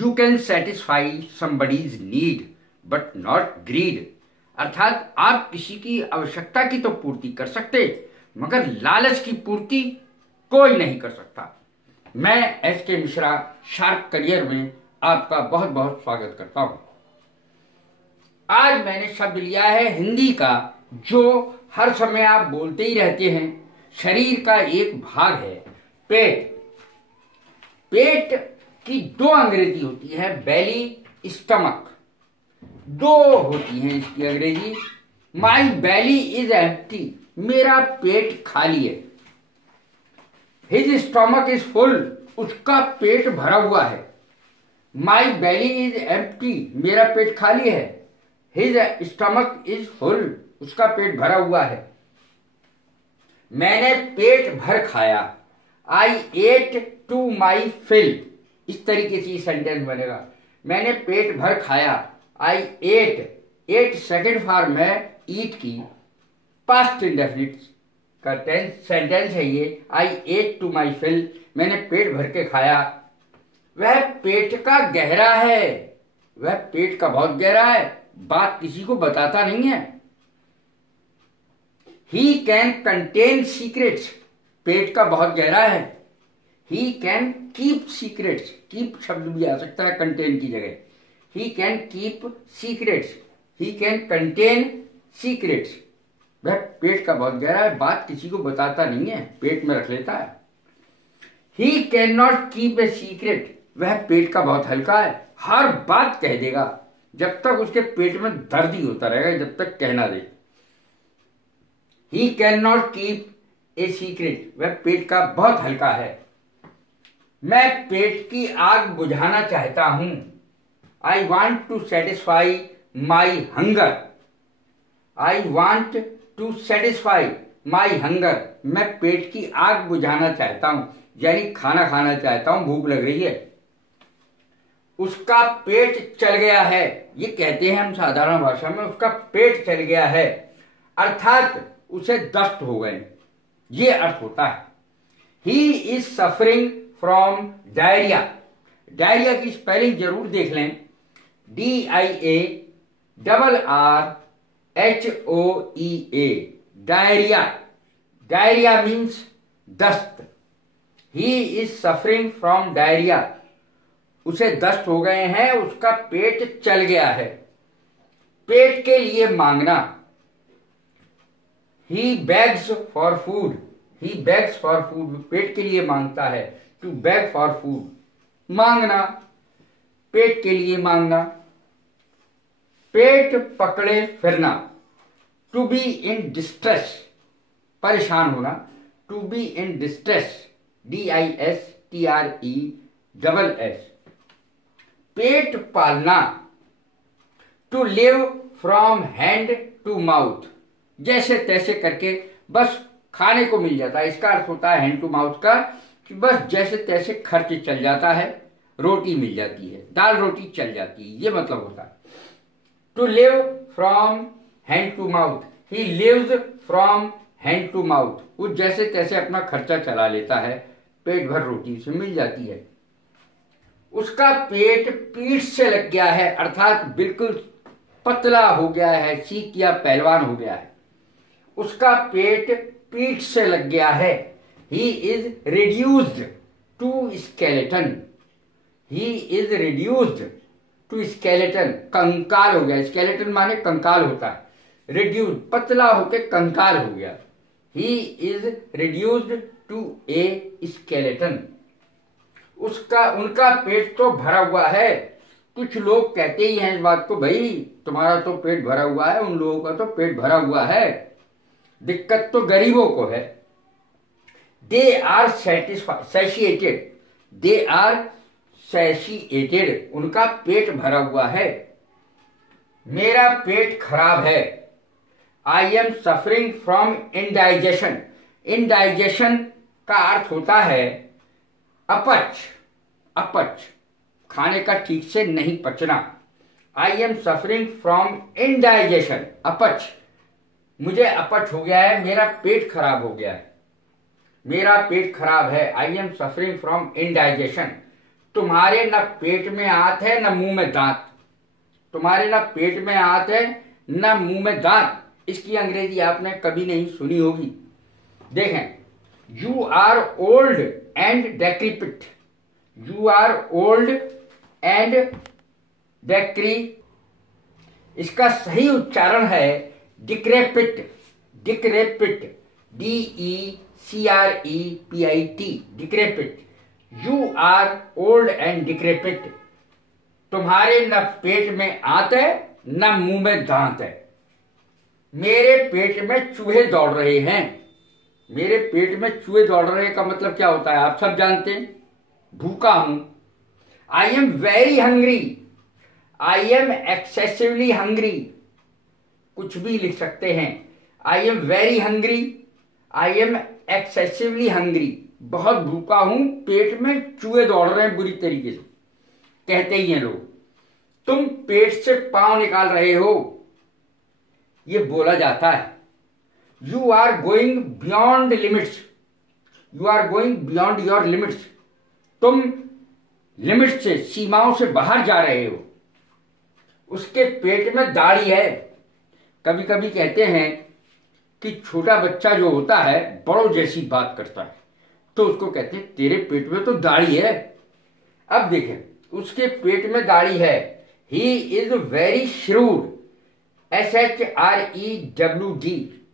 You can satisfy somebody's need but not greed. अर्थात आप किसी की आवश्यकता की तो पूर्ति कर सकते, मगर लालच की पूर्ति कोई नहीं कर सकता। मैं एस के मिश्रा शार्प करियर में आपका बहुत बहुत स्वागत करता हूं। आज मैंने शब्द लिया है हिंदी का, जो हर समय आप बोलते ही रहते हैं। शरीर का एक भाग है पेट। पेट की दो अंग्रेजी होती है, बेली, स्टमक। दो होती हैं इसकी अंग्रेजी। माई बेली इज एम्प्टी, मेरा पेट खाली है। हिज स्टमक इज फुल, उसका पेट भरा हुआ है। माई बेली इज एम्प्टी, मेरा पेट खाली है। हिज स्टमक इज फुल, उसका पेट भरा हुआ है। मैंने पेट भर खाया, आई एट टू माई फिल। इस तरीके से सेंटेंस बनेगा। मैंने पेट भर खाया, आई एट सेकेंड फॉर्म है ईट की, पास्ट इंडेफिनिट का सेंटेंस है ये। आई एट टू माई फिल, मैंने पेट भर के खाया। वह पेट का गहरा है, वह पेट का बहुत गहरा है, बात किसी को बताता नहीं है। ही कैन कंटेन सीक्रेट्स, पेट का बहुत गहरा है। He can keep secrets, keep शब्द भी आ सकता है कंटेन की जगह। He can keep secrets, he can contain secrets. वह पेट का बहुत गहरा है, बात किसी को बताता नहीं है, पेट में रख लेता है। ही can not keep a secret, वह पेट का बहुत हल्का है, हर बात कह देगा जब तक उसके पेट में दर्द ही होता रहेगा, जब तक कहना दे। He can not keep a secret, वह पेट का बहुत हल्का है। मैं पेट की आग बुझाना चाहता हूं, I want to satisfy my hunger. I want to satisfy my hunger, मैं पेट की आग बुझाना चाहता हूं, यानी खाना खाना चाहता हूं, भूख लग रही है। उसका पेट चल गया है, ये कहते हैं हम साधारण भाषा में, उसका पेट चल गया है, अर्थात उसे दस्त हो गए, ये अर्थ होता है। He is suffering from diarrhoea. Diarrhoea की स्पेलिंग जरूर देख लें, DIARRHOEA, डायरिया। डायरिया मीन्स दस्त। He is suffering from diarrhoea, उसे दस्त हो गए हैं, उसका पेट चल गया है। पेट के लिए मांगना, he begs for food. He begs for food, पेट के लिए मांगता है। टू बेग फॉर फूड, मांगना, पेट के लिए मांगना। पेट पकड़े फिरना, टू बी इन डिस्ट्रेस, परेशान होना। To be in distress, DISTRESS। पेट पालना, to live from hand to mouth, जैसे तैसे करके बस खाने को मिल जाता है। इसका अर्थ होता है हैंड टू माउथ का, कि बस जैसे तैसे खर्च चल जाता है, रोटी मिल जाती है, दाल रोटी चल जाती है, ये मतलब होता है। To live from hand to mouth, he lives from hand to mouth, वो जैसे तैसे अपना खर्चा चला लेता है, पेट भर रोटी उसे मिल जाती है। उसका पेट पीठ से लग गया है, अर्थात बिल्कुल पतला हो गया है, सीख या पहलवान हो गया है। उसका पेट पीठ से लग गया है। He is reduced to skeleton. He is reduced to skeleton, कंकाल हो गया। स्केलेटन माने कंकाल होता है, रिड्यूस पतला होके कंकाल हो गया। He is reduced to a skeleton. उनका पेट तो भरा हुआ है। कुछ लोग कहते ही हैं इस बात को, भाई तुम्हारा तो पेट भरा हुआ है, उन लोगों का तो पेट भरा हुआ है। दिक्कत तो गरीबों को है। They are satisfied, they are satisfied, उनका पेट भरा हुआ है। मेरा पेट खराब है, I am suffering from indigestion. Indigestion का अर्थ होता है अपच, अपच, खाने का ठीक से नहीं पचना। I am suffering from indigestion, अपच, मुझे अपच हो गया है, मेरा पेट खराब हो गया है, मेरा पेट खराब है। I am suffering from indigestion. तुम्हारे न पेट में हाथ है न मुंह में दांत। तुम्हारे न पेट में हाथ है न मुंह में दांत, इसकी अंग्रेजी आपने कभी नहीं सुनी होगी। देखें, you are old and decrepit. You are old and डेक्री, इसका सही उच्चारण है decrepit. Decrepit, DECREPIT, decrepit. You are old and decrepit. तुम्हारे न पेट में आंत है न मुंह में दांत है। मेरे पेट में चूहे दौड़ रहे हैं। मेरे पेट में चूहे दौड़ रहे का मतलब क्या होता है आप सब जानते हैं, भूखा हूं। I am very hungry, I am excessively hungry, कुछ भी लिख सकते हैं। I am very hungry, I am excessively hungry, बहुत भूखा हूं, पेट में चूहे दौड़ रहे हैं बुरी तरीके से, कहते ही हैं लोग। तुम पेट से पांव निकाल रहे हो, ये बोला जाता है। You are going beyond limits, you are going beyond your limits, तुम लिमिट से, सीमाओं से बाहर जा रहे हो। उसके पेट में दाढ़ी है। कभी कभी कहते हैं कि छोटा बच्चा जो होता है बड़ों जैसी बात करता है, तो उसको कहते हैं तेरे पेट में तो दाढ़ी है। अब देखें, उसके पेट में दाढ़ी है। He is very shrewd, SHREWD,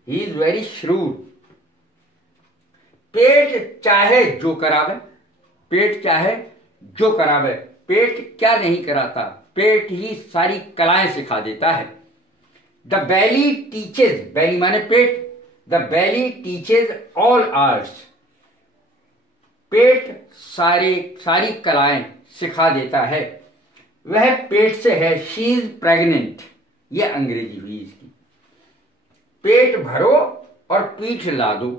he is very shrewd. पेट चाहे जो करावे, पेट चाहे जो करावे, पेट क्या नहीं कराता, पेट ही सारी कलाएं सिखा देता है। द बेली टीचेज, बेली माने पेट, the belly teaches all arts, पेट सारी कलाएं सिखा देता है। वह पेट से है, शी इज प्रेग्नेंट, यह अंग्रेजी हुई इसकी। पेट भरो और पीठ ला दो,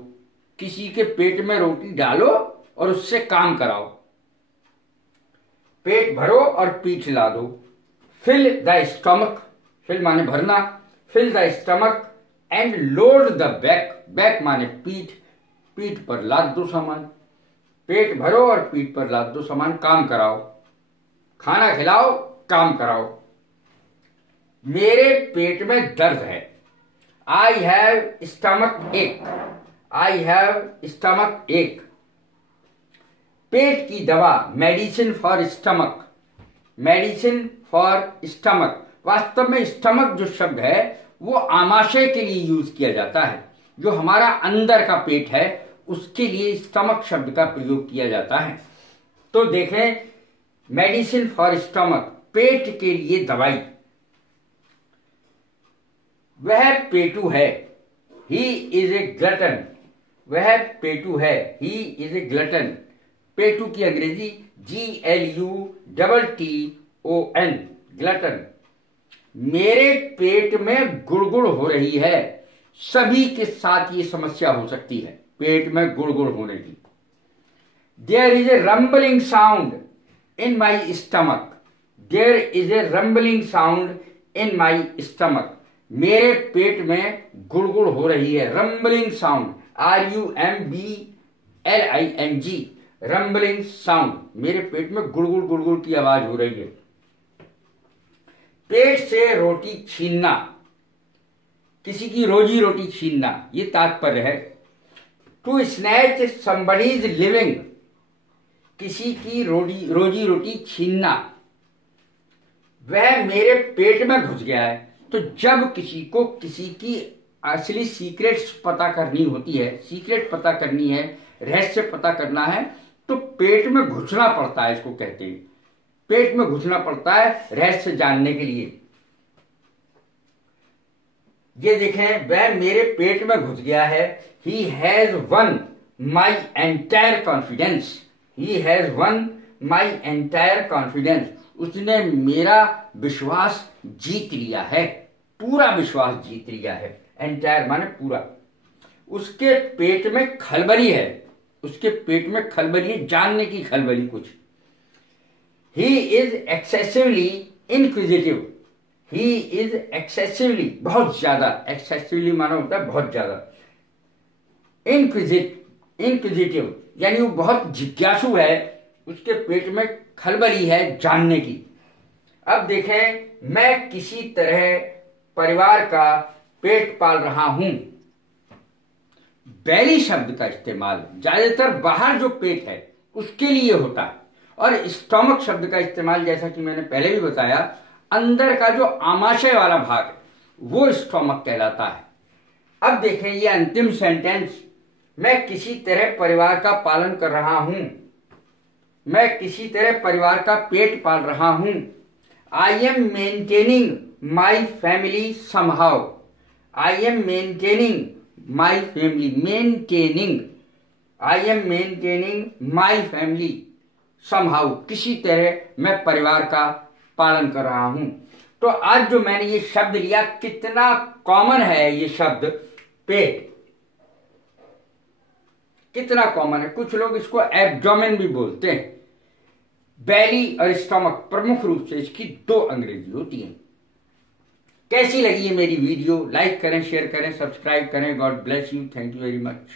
किसी के पेट में रोटी डालो और उससे काम कराओ। पेट भरो और पीठ ला दो। फिल द स्टमक, फिल माने भरना, fill the stomach and load the back, back माने पीठ, पीठ पर लाद दो सामान। पेट भरो और पीठ पर लाद दो सामान, काम कराओ, खाना खिलाओ, काम कराओ। मेरे पेट में दर्द है, आई हैव स्टमक एक, आई हैव स्टमक एक। पेट की दवा, medicine for stomach, medicine for stomach. वास्तव में स्टमक जो शब्द है वो आमाशय के लिए यूज किया जाता है। जो हमारा अंदर का पेट है उसके लिए स्टमक शब्द का प्रयोग किया जाता है। तो देखें, मेडिसिन फॉर स्टमक, पेट के लिए दवाई। वह पेटू है, ही इज ए ग्लटन, वह पेटू है, ही इज ए ग्लटन। पेटू की अंग्रेजी GLUTTON, ग्लटन। मेरे पेट में गुड़गुड़ हो रही है, सभी के साथ ये समस्या हो सकती है, पेट में गुड़गुड़ होने की। There is a rumbling sound in my stomach, there is a rumbling sound in my stomach. मेरे पेट में गुड़गुड़ हो रही है, rumbling sound, RUMBLING, rumbling sound. मेरे पेट में गुड़गुड़ गुड़गुड़ की आवाज हो रही है। पेट से रोटी छीनना, किसी की रोजी रोटी छीनना, ये तात्पर्य है। टू स्नैच समबडीज लिविंग, किसी की रोजी रोटी छीनना। वह मेरे पेट में घुस गया है। तो जब किसी को किसी की असली सीक्रेट्स पता करनी होती है, सीक्रेट पता करनी है, रहस्य पता करना है, तो पेट में घुसना पड़ता है, इसको कहते हैं। पेट में घुसना पड़ता है रहस्य जानने के लिए। ये देखें, वह मेरे पेट में घुस गया है। He has one my entire confidence, he has one my entire confidence. उसने मेरा विश्वास जीत लिया है, पूरा विश्वास जीत लिया है। एंटायर माने पूरा। उसके पेट में खलबली है, उसके पेट में खलबली है, जानने की खलबली कुछ। He is excessively inquisitive, he is excessively, बहुत ज्यादा, एक्सेसिवली माना होता है बहुत ज्यादा। इनक्विजिटिव यानी वो बहुत जिज्ञासु है, उसके पेट में खलबली है जानने की। अब देखें, मैं किसी तरह परिवार का पेट पाल रहा हूं। बैली शब्द का इस्तेमाल ज्यादातर बाहर जो पेट है उसके लिए होता है, और स्टोमक शब्द का इस्तेमाल, जैसा कि मैंने पहले भी बताया, अंदर का जो आमाशय वाला भाग है वो स्टोमक कहलाता है। अब देखें ये अंतिम सेंटेंस, मैं किसी तरह परिवार का पालन कर रहा हूं, मैं किसी तरह परिवार का पेट पाल रहा हूं। I am maintaining my family somehow. I am maintaining my family, maintaining, I am maintaining my family somehow, किसी तरह मैं परिवार का पालन कर रहा हूं। तो आज जो मैंने ये शब्द लिया, कितना कॉमन है ये शब्द पेट, कितना कॉमन है। कुछ लोग इसको एब्डोमेन भी बोलते हैं। बैली और स्टमक प्रमुख रूप से इसकी दो अंग्रेजी होती हैं। कैसी लगी ये मेरी वीडियो? लाइक करें, शेयर करें, सब्सक्राइब करें। God bless you. Thank you very much.